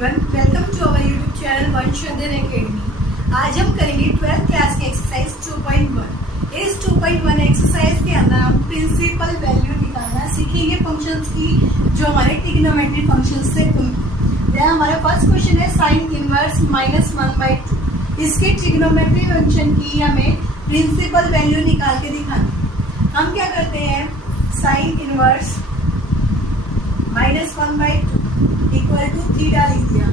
Everyone, welcome to our YouTube channel Vanshdhar academy. आज हम करेंगे 12th क्लास की एक्सरसाइज 2.1। इस 2.1 एक्सरसाइज के अंदर हम प्रिंसिपल वैल्यू निकालना सीखेंगे फंक्शंस की जो हमारे ट्रिग्नोमेट्री फंक्शंस से हमारा फर्स्ट क्वेश्चन है साइन इनवर्स -1/2। इसके ट्रिग्नोमेट्री फंक्शन की हमें प्रिंसिपल वैल्यू निकाल के दिखानी। हम क्या करते हैं, sine inverse -1/2 equal to theta लिख दिया,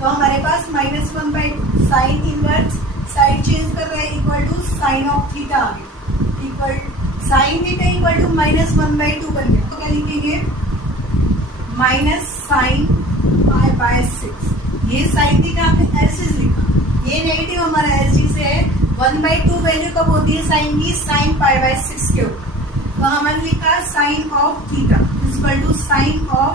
तो हमारे पास -1/2 साइन इनवर्स साइड चेंज कर रहे हैं equal to sine of theta आ गया, equal sine theta equal to -1/2 बन गया। तो क्या लिखेंगे, माइनस साइन π/6। ये साइन थीटा हमने ऐसे लिखा, ये नेगेटिव हमारा एस डी से है। 1/2 वैल्यू कब होती है साइन की, साइन π/6 के ऊपर। तो हमने लिखा sine of theta equal to sine of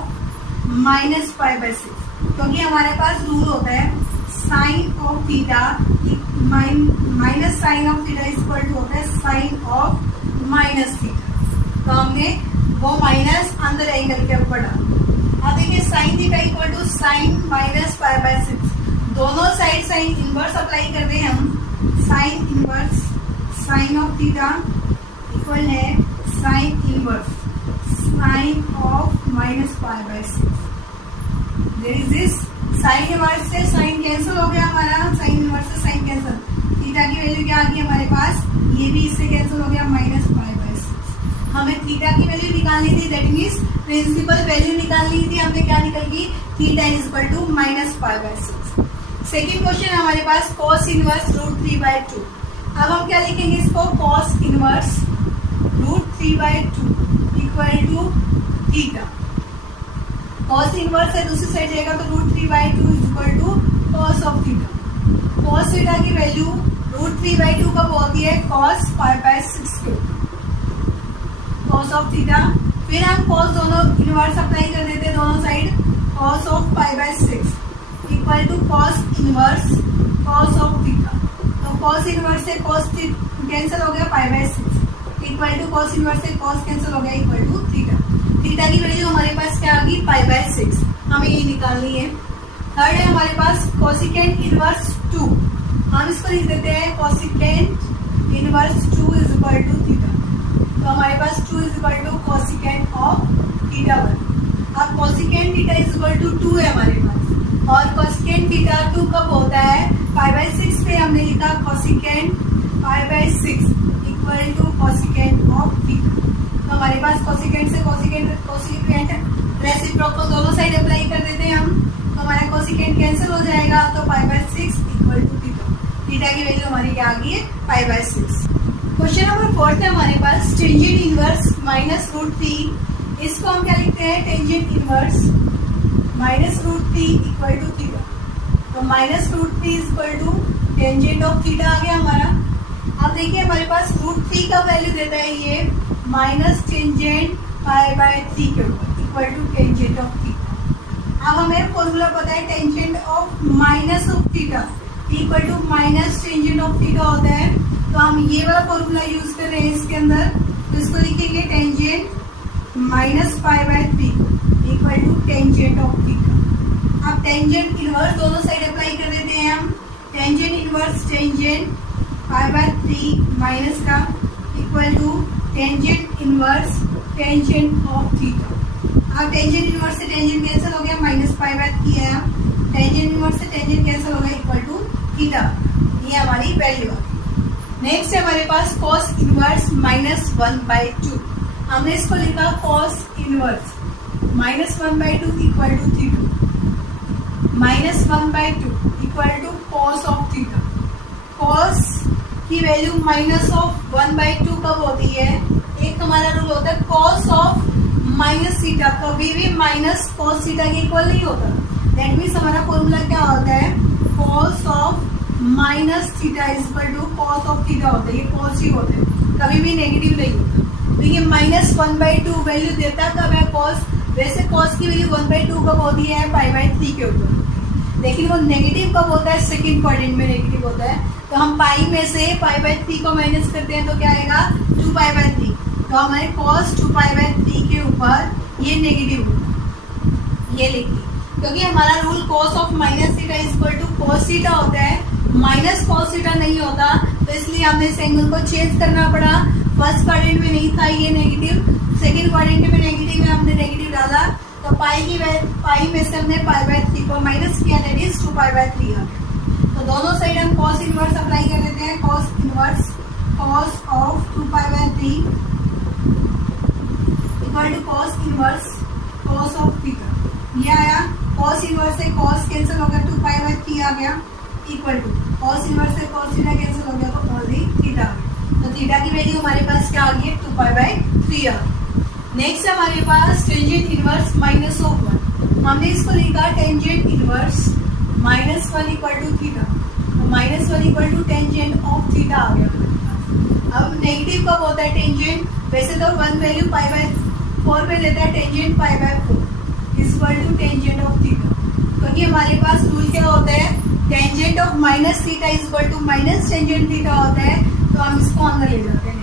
-π/6, क्योंकि हमारे पास रूल होता है sine of theta minus sine of theta equal to होता है साइन ऑफ माइनस थीटा। तो हमने वो माइनस अंदर एंगल के ऊपर डाला। अब देखिए sine theta equal to sine -π/6, दोनों साइड साइन इनवर्स अप्लाई कर रहे हैं हम। Sine inverse sine of theta equal है sine inverse sine of -π/6। There is this sine inverse से साइन कैंसिल हो गया हमारा, साइन इनवर्स से साइन कैंसिल। थीटा की वैल्यू क्या आ गई हमारे पास, ये भी इससे कैंसिल हो गया -π/6। हमें थीटा की वैल्यू निकालनी थी, दैट मीन्स प्रिंसिपल वैल्यू निकालनी थी। हमने क्या निकल गई, theta is equal to -π/6। Second question हमारे पास cos इनवर्स √3/2। अब हम क्या लिखेंगे इसको, cos inverse √3/2 equal to theta. cos inverse है दूसरी साइड जाएगा तो √3/2 equal to cos of theta. cos theta की वैल्यू √3/2 कब होती है, cos π/6 के cos ऑफ थीटा। फिर हम cos दोनों इनवर्स अप्लाई कर देते हैं दोनों side, cos of π/6 equal to cos inverse cos of theta. तो cos इनवर्स से cos कैंसिल हो गया π/6 इक्वल टू cos इनवर्स से cos कैंसिल हो गया इक्वल टू थीटा। थीटा की वैल्यू हमारे पास क्या आ गई, π/6, हमें ये निकालनी है। थर्ड है हमारे पास कोसिकेंट इनवर्स 2। हम इसको लिख देते हैं cosecant inverse 2 is equal to theta. तो हमारे पास 2 is equal to cosecant of theta 1। अब cosecant theta is equal to 2 है हमारे पास, और कोसिकेंट थीटा 2 कब होता है, π/6 पे हमने लिखा cosecant π/6 equal to cosecant of theta. तो हमारे पास कोसिकेंट से कोसिकेंट रेसिप्रोकल दोनों साइड अप्लाई कर देते हैं हम, तो हमारा कोसिकेंट कैंसिल हो जाएगा, तो π/6 इक्वल टू थीटा। थीटा की वैल्यू हमारी क्या आ गई है, π/6। क्वेश्चन नंबर 4 है हमारे पास टेंजेंट इनवर्स -√3। इसको हम क्या लिखते हैं, tangent inverse -√3 equal to theta. तो -√3 equal to tangent of theta आ गया हमारा। अब देखिए हमारे पास √3 का वैल्यू देता है ये माइनस टेंजेंट π/3 के ऊपर equal to tangent of theta. अब हमें फॉर्मूला पता है tangent of minus of theta equal to minus tangent of theta होता है। तो हम ये वाला फॉर्मूला यूज कर रहे हैं इसके अंदर, तो इसको लिखेंगे tangent -π/3 equal to tangent of theta. अब टेंजेंट इनवर्स दोनों साइड अप्लाई कर देते हैं हम। टेंजेंट इनवर्स टेंजेंट π/3 माइनस का equal to tangent inverse tangent of theta. अब टेंजेंट इनवर्स से टेंजेंट कैंसिल हो गया, -π/3 है, टेंजेंट इनवर्स से टेंजेंट कैंसिल हो गया इक्वल टू थीटा। ये हमारी वैल्यू है। नेक्स्ट है हमारे पास cos इनवर्स -1/2। हमने इसको लिखा cos inverse -1/2 equal to theta. -1/2 equal to cos of theta. cos की वैल्यू -1/2 कब होती है, एक हमारा रूल होता है cos ऑफ माइनस थीटा कभी भी माइनस cos थीटा के इक्वल नहीं होता। दैट मीन्स हमारा फॉर्मूला क्या होता है, cos of minus theta is equal to cos of theta होता है। ये पॉजिटिव होता है, कभी भी नेगेटिव नहीं होता। तो ये -1/2 वैल्यू देता कब है, cos। वैसे cos की वैल्यू 1/2 कब होती है, π/3 के ऊपर, लेकिन वो नेगेटिव कब होता है, सेकंड क्वाड्रेंट में नेगेटिव होता है। तो हम पाई में से π/3 को माइनस करते हैं तो क्या आएगा, 2π/3। तो हमारे cos 2π/3 के ऊपर ये नेगेटिव होगा, ये लिखिए। क्योंकि हमारा rule cos of minus theta equal to cos theta होता है, माइनस cos थीटा नहीं होता, तो इसलिए हमने इस एंगल को चेंज करना पड़ा। फर्स्ट क्वाड्रेंट में नहीं था ये नेगेटिव, सेकंड क्वाड्रेंट में नेगेटिव है, हमने नेगेटिव डाला, तो पाई में से हमने पाई बाय 3 को माइनस किया, दैट इज 2 पाई बाय 3 आ गया। तो दोनों साइड हम cos इनवर्स अप्लाई कर देते हैं, cos inverse cos of 2 pi by 3 equal to cos inverse cos of theta. ये आया, cos इनवर्स से cos कैंसिल हो गया, 2 पाई बाय 3 आ गया, इक्वल टू cos इनवर्स से cos थीटा कैंसिल हो गया, तो ओनली थीटा आ गया। तो थीटा की वैल्यू हमारे पास क्या आ गई, 2 पाई बाय 3 आ गई। नेक्स्ट हमारे पास टेंजेंट इनवर्स माइनस ऑफ 1, हमने इसको लिखा tangent inverse minus 1 equal to theta, minus 1 equal to tangent of theta आ गया। अब नेगेटिव कब होता है टेंजेंट, वैसे तो 1 वैल्यू पाई बाय 4 पे देता है, tangent pi by 4 equal to tangent of theta, क्योंकि हमारे पास रूल क्या होता है, tangent of minus theta equal to minus tangent theta होता है, तो हम इसको अंदर ले जाते हैं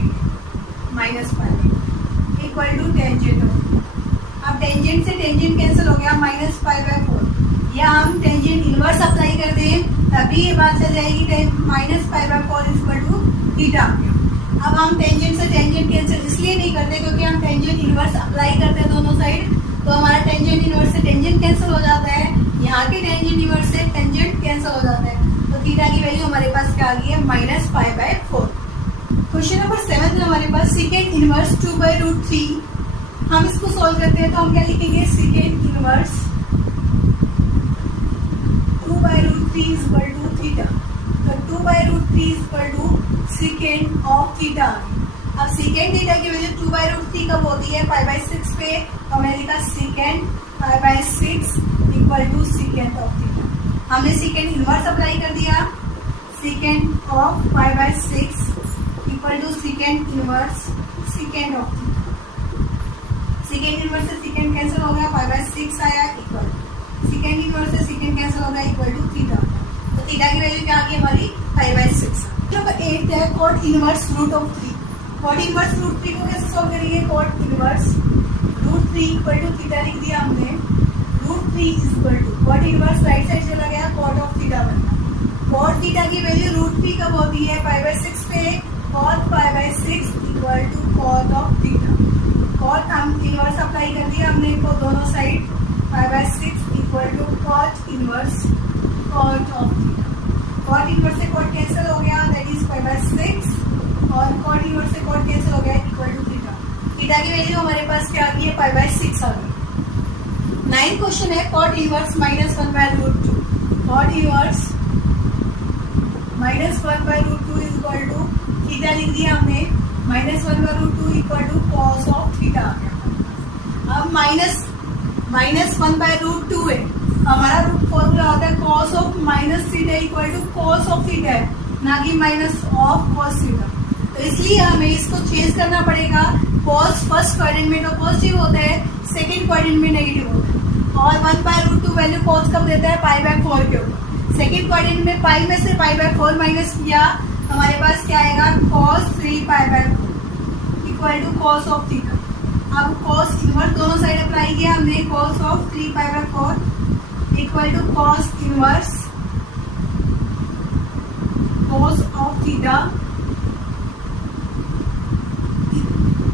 minus pi equal to tangent of. अब टेंजेंट से टेंजेंट कैंसिल हो गया, माइनस पाई बाय 4, या हम टेंजेंट इनवर्स अप्लाई कर दें तभी ये बात चल जाएगी, minus pi by 4 equal to theta आ गया। अब हम टेंजेंट से टेंजेंट कैंसिल इसलिए नहीं करते क्योंकि हम टेंजेंट इनवर्स अप्लाई करते हैं दोनों साइड, तो हमारा टेंजेंट इनवर्स से टेंजेंट कैंसिल हो जाता है, यहाँ के टेंजेंट इनवर्स से टेंजेंट कैंसिल हो जाता है, तो थीटा की वैल्यू हमारे पास क्या आ गई है, minus pi by 4। Question number 7 हमारे पास सेकेंड इनवर्स 2 बाई रूट 3, हम इसको सॉल्व करते हैं तो हम क्या लिखेंगे, secant inverse 2 by root 3 equal to theta, तो 2 by root 3 equal to second of theta. अब सेकेंड थीटा की वैल्यू 2 बाई रूट 3 कब होती है, पाई बाय 6 पे, तो हमने लिखा second pi by 6 equal to second of theta. हमने सेकेंड इनवर्स अप्लाई कर दिया, second of pi by 6 equal to second inverse second of theta. Second inverse से सेकेंड कैंसिल हो गया, पाई बाय 6 आया, इक्वल सेकेंड इनवर्स से second cancel हो गया, इक्वल टू थीटा। तो थीटा की वैल्यू क्या आ गई हमारी, पाई बाय 6। नंबर 8 है cot inverse root of 3। Cot inverse root 3 को कैसे सॉल्व करेंगे, cot inverse root 3 equal to theta लिख दिया हमने, root 3 equal to cot inverse right side चला गया, कॉट ऑफ थीटा बन गया। कॉट थीटा की वैल्यू रूट 3 कब होती है, पाई बाय 6 पे, cot pi by 6 equal to cot of theta. cot हम इनवर्स अप्लाई कर दिया हमने को दोनों side, pi by 6 equal to cot inverse cot of theta. cot inverse से cot कैंसिल हो गया, दैट इज पाई बाय 6, और cot इनवर्स से cot कैंसिल हो गया, इक्वल टू थीटा। थीटा की वैल्यू हमारे पास क्या आ गई है, पाई बाय 6 आ गई। 9th क्वेश्चन है cot inverse minus 1 by root 2। cot inverse minus 1 by root 2 equal to theta लिख दिया हमने, minus 1 by root 2 equal to cos of theta आ गया। अब माइनस 1 बाय रूट 2 है, हमारा रूट फॉर्मूला होता है cos of minus theta equal to cos of theta है, ना कि माइनस ऑफ कॉस थीटा। तो इसलिए हमें इसको चेंज करना पड़ेगा, कॉस फर्स्ट क्वाड्रेंट में तो पॉजिटिव होता है, सेकेंड क्वाड्रेंट में नेगेटिव होता है, और 1 बाय रूट 2 वैल्यू कॉस कब देता है, पाई बाय 4 के ऊपर। सेकेंड क्वाड्रेंट में पाई में से पाई बाय 4 माइनस किया, हमारे पास क्या आएगा, cos 3 pi by 4 equal to cos of theta. अब cos इनवर्स दोनों साइड अप्लाई किया हमने, cos of 3 pi by 4 equal to cos inverse cos of theta.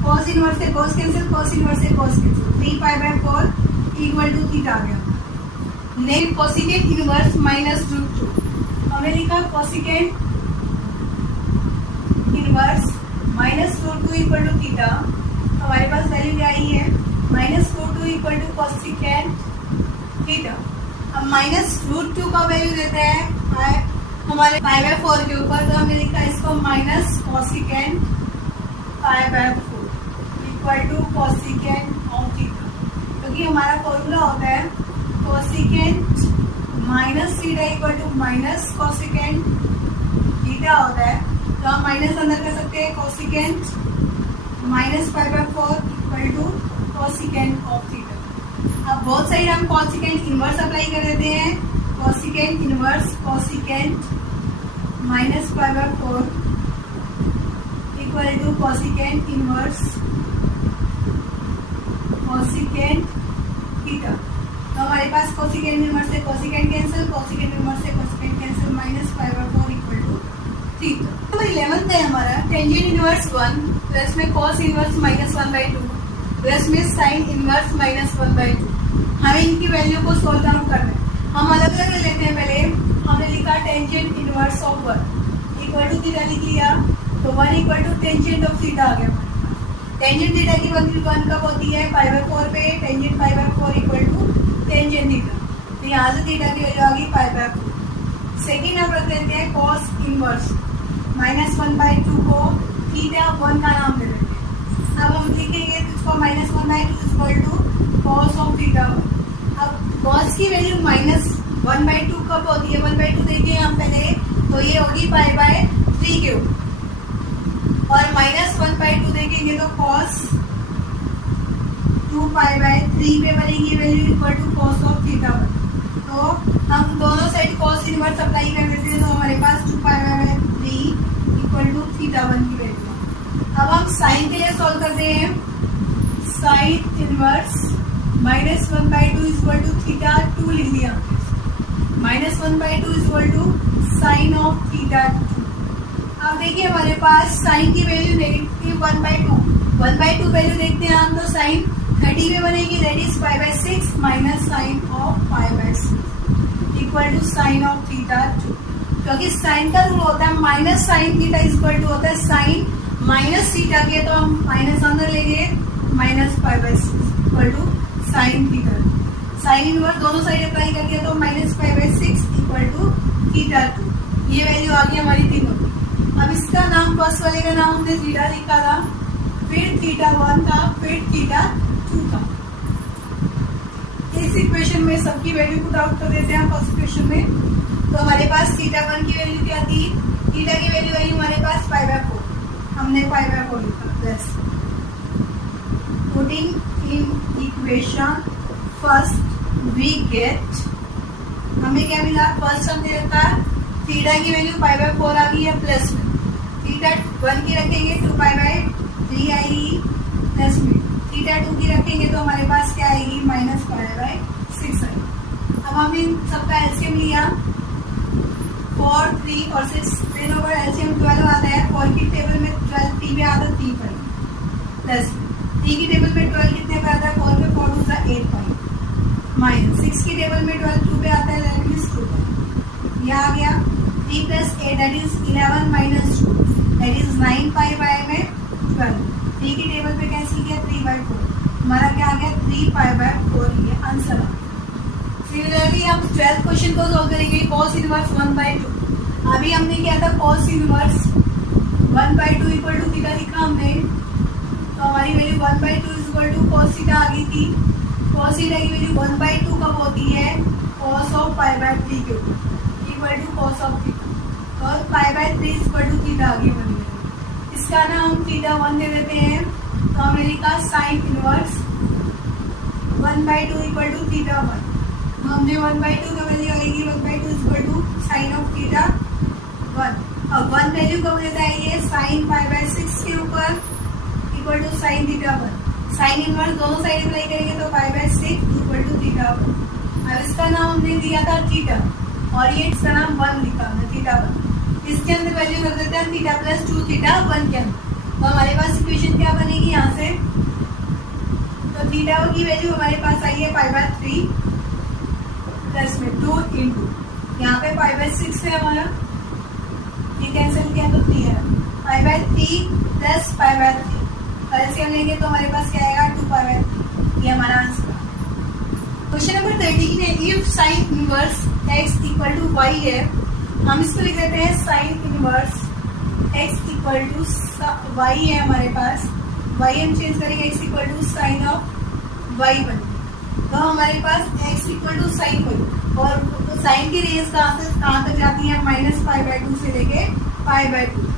cos inverse से cos कैंसिल, cos इनवर्स से cos cancel, 3 pi by 4 equal to theta आ गया। Next cosecant inverse minus root 2, हमने लिखा cosecant inverse minus root 2 equal to theta. हमारे पास value क्या आई है, minus root 2 equal to cosecant theta. अब माइनस रूट 2 का वैल्यू देता है हमारे पाई बाय 4 के ऊपर, तो हमने लिखा इसको minus cosecant pi by 4 equal to cosecant of theta, क्योंकि हमारा फॉर्मूला होता है cosecant minus theta equal to minus cosecant theta होता है, तो हम माइनस अंदर कर सकते हैं, cosecant minus pi by 4 equal to cosecant of theta. अब बहुत साइड हम कोसिकेंट इनवर्स अप्लाई कर देते हैं, cosecant inverse cosecant minus pi by 4 equal to cosecant inverse cosecant theta. तो हमारे पास कोसिकेंड इनवर्स से कोसिकेंड कैंसिल, कोसिकेंड इनवर्स से cosecant cancel, -π/4 equal to 3। Number 11 है हमारा टेंजेंट इनवर्स 1 प्लस में कॉस इनवर्स -1/2 प्लस में साइन इनवर्स -1/2। हमें इनकी वैल्यू को सॉल्व आउट करना है। हम अलग अलग लेते हैं। पहले हमने लिखा tangent inverse of 1 equal to theta लिख लिया, तो 1 equal to tangent of theta आ गया। टेंजेंट थीटा की वैल्यू 1 कब होती है? π/4 पे tangent π/4 equal to tangent theta. तो यहाँ से थीटा की वैल्यू आ गई π/4। सेकेंड हम रख देते हैं कॉस इनवर्स -1/2 को थीटा 1 का नाम दे देते हैं। अब हम लिखेंगे इसको -1/2 equal to cos of theta 1। अब कॉस की वैल्यू -1/2 कब होती है? 1/2 देखिए हम पहले, तो ये होगी π/3 के ऊपर, और -1/2 देखेंगे तो cos 2π/3 पे बनेगी value equal to cos of theta 1। तो हम दोनों साइड cos इनवर्स अप्लाई कर देते हैं, तो हमारे पास 2π/3 इक्वल टू थीटा 1 की वैल्यू। अब हम साइन के लिए सॉल्व करते हैं। Sine inverse -1/2 equal to theta 2 लिख दिया। -1/2 equal to sine of theta 2। अब देखिए हमारे पास साइन की वैल्यू नेगेटिव 1/2 वैल्यू देखते हैं हम, तो साइन 30 में बनेगी, that is π/6 minus sine of π/6 equal to sine of theta 2। क्योंकि साइन का रूल होता है minus sine theta equal to होता है साइन माइनस थीटा के, तो हम माइनस अंदर लेंगे, -π/6 equal to sine theta. Sine inverse दोनों साइड अप्लाई कर दिया, तो -π/6 इक्वल टू थीटा 2। ये वैल्यू आ गई हमारी तीनों। अब इसका नाम फर्स्ट वाले का नाम हमने थीटा लिखा था, फिर थीटा 1 था, फिर थीटा 2 था। इस इक्वेशन में सबकी वैल्यू पुट आउट कर देते हैं फर्स्ट इक्वेशन में। तो हमारे पास थीटा 1 की वैल्यू क्या थी? थीटा की वैल्यू आई हमारे पास π/4, हमने π/4 लिखा, plus putting in equation first we get, हमें क्या मिला? फर्स्ट हमने रखा थीटा की वैल्यू π/4 आ गई है, प्लस में थीटा 1 की रखेंगे 2π/3 आएगी, प्लस में थीटा 2 की रखेंगे तो हमारे पास क्या आएगी? -π/6 आएगी। अब हम इन सबका एलसीएम लिया, 4, 3 और 6 तीनों का एलसीएम 12 आता है। 4 की टेबल में 12 3 पे आता है 3 पाई, प्लस 3 की टेबल में 12 कितने पे आता है? 4 पे 4 2 8 पाई, माइनस 6 की टेबल में 12 2 पे आता है, दैट मींस 2 पाई। यह आ गया 3 + 8 दैट इज 11 - 2 दैट इज 9 पाई में 12। 3 की टेबल पे कैंसिल किया 3/4, हमारा क्या आ गया? 3π/4। ये आंसर आ गया। सिमिलरली हम 12th क्वेश्चन को सॉल्व करेंगे, cos इनवर्स 1/2। अभी हमने किया था cos inverse 1/2 equal to theta लिखा हमने, तो हमारी value 1/2 equal to cos theta आ गई थी। cos थीटा की वैल्यू 1/2 कब होती है? cos ऑफ π/3 के ऊपर equal to cos of theta, और π/3 इक्वल टू थीटा आ गई हमारी वैल्यू। इसका ना हम थीटा 1 दे देते हैं, तो हमने लिखा sine inverse 1/2 equal to theta 1। हमने 1/2 का वैल्यू आएगी 1/2 equal to sine of theta 1। अब 1 वैल्यू कब देता है? ये साइन π/6 के ऊपर equal to sine theta 1। Sine inverse दोनों साइड अप्लाई करेंगे तो π/6 इक्वल टू थीटा 1। अब इसका नाम हमने दिया था थीटा, और ये इसका नाम 1 लिखा हमने, थीटा 1। इसके अंदर वैल्यू कर देते हैं थीटा + 2 थीटा 1 के अंदर, तो हमारे पास इक्वेशन क्या बनेगी यहाँ से? तो थीटा की वैल्यू हमारे पास आई है π/3 प्लस में 2 इंटू यहाँ पे π/6 है हमारा, ये कैंसिल किया तो 3 है, π/3 प्लस π/3 कैल्सियम लेंगे तो हमारे पास क्या आएगा? 2π/3। ये हमारा आंसर। क्वेश्चन नंबर 13 है, if sine inverse x equal to y है, हम इसको लिख देते हैं sine inverse x equal to y है हमारे पास, y हम चेंज करेंगे x equal to sine of y बन, तो हमारे पास x equal to sine y, और साइन की रेंज कहाँ तक जाती है? -π/2 से लेके π/2।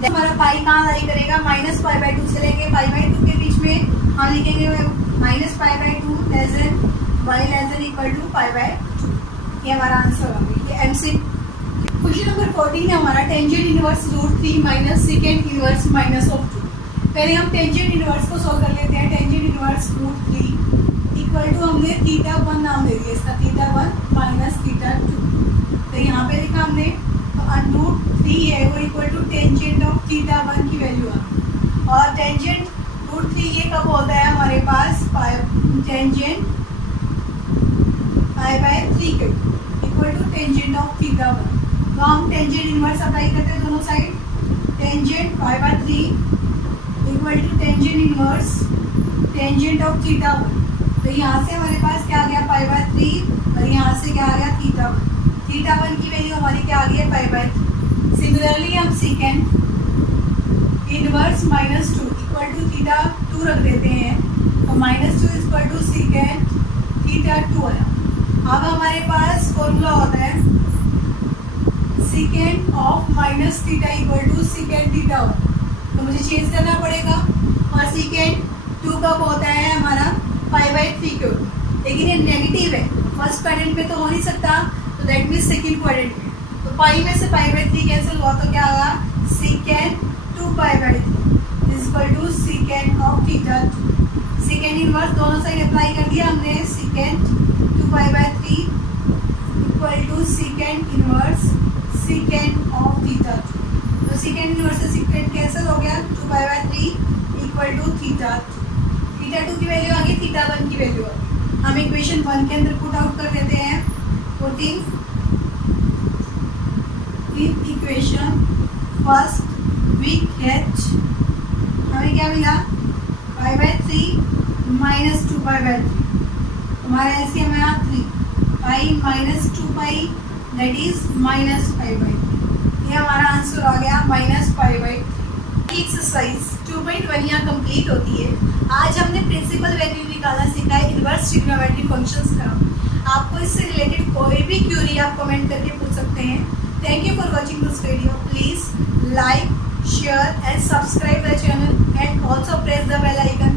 हमारा पाई कहाँ लाई करेगा? -π/2 से लेके π/2 के बीच में हम लिखेंगे -π/2 less than y less than equal to π/2। ये हमारा आंसर होगा। ये एमसी। क्वेश्चन नंबर 14 है हमारा, tangent inverse √3 minus second inverse -2। पहले हम टेंजेंट इनवर्स को सॉल्व कर लेते हैं। Tangent inverse √3 equal equal to हमने थीटा 1 नाम दे दिया इसका, थीटा 1 माइनस थीटा 2। तो यहाँ पे लिखा हमने, तो √3 है वो equal to tangent of theta 1 की वैल्यू आ, और टेंजेंट √3 ये कब होता है हमारे पास, टेंजेंट π/3 के equal to tangent of theta 1। तो हम टेंजेंट इनवर्स अप्लाई करते हैं दोनों side, tangent π/3 equal to tangent inverse tangent of theta 1। तो यहाँ से हमारे पास क्या आ गया π/3 और यहाँ से क्या आ गया थीटा 1। थीटा 1 की वैल्यू हमारी क्या आ गई है π/3। सिमिलरली हम secant inverse -2 equal to theta 2 रख देते हैं, तो -2 इक्वल टू सीकेंड थीटा 2 आया। अब हमारे पास फॉर्मूला होता है secant of minus theta equal to secant theta 1, तो मुझे चेंज करना पड़ेगा। और सीकेंड 2 कब होता है हमारा π/3 के, लेकिन ये नेगेटिव है, फर्स्ट क्वाड्रेंट में तो हो नहीं सकता, तो दैट मीन्स सेकेंड क्वाड्रेंट में, तो पाई में से π/3 कैंसिल हुआ, तो क्या होगा secant 2π/3 equal to secant of theta 2। Secant inverse दोनों साइड अप्लाई कर दिया हमने, secant 2π/3 equal to secant inverse secant of theta 2। तो सीकेंड इनवर्स से सीकेंड कैंसिल हो गया, 2π/3 इक्वल टू थीटा 2। थीटा 2 की वैल्यू आ गई, थीटा 1 की वैल्यू आ गई। हम इक्वेशन 1 के अंदर पुट आउट कर देते हैं, putting in equation first we get, हमें क्या मिला π/3 माइनस 2π/3, हमारा एलसीएम है 3 पाई माइनस 2π दैट इज -π/3। ये हमारा आंसर आ गया -π/3। एक्सरसाइज 2.1 यहाँ कंप्लीट होती है। आज हमने प्रिंसिपल वैल्यू निकालना सीखा है इनवर्स ट्रिग्नोमेट्री फंक्शंस का। आपको इससे रिलेटेड कोई भी क्यूरी आप कमेंट करके पूछ सकते हैं। Thank you for watching this video. Please like, share and subscribe the channel and also press the bell icon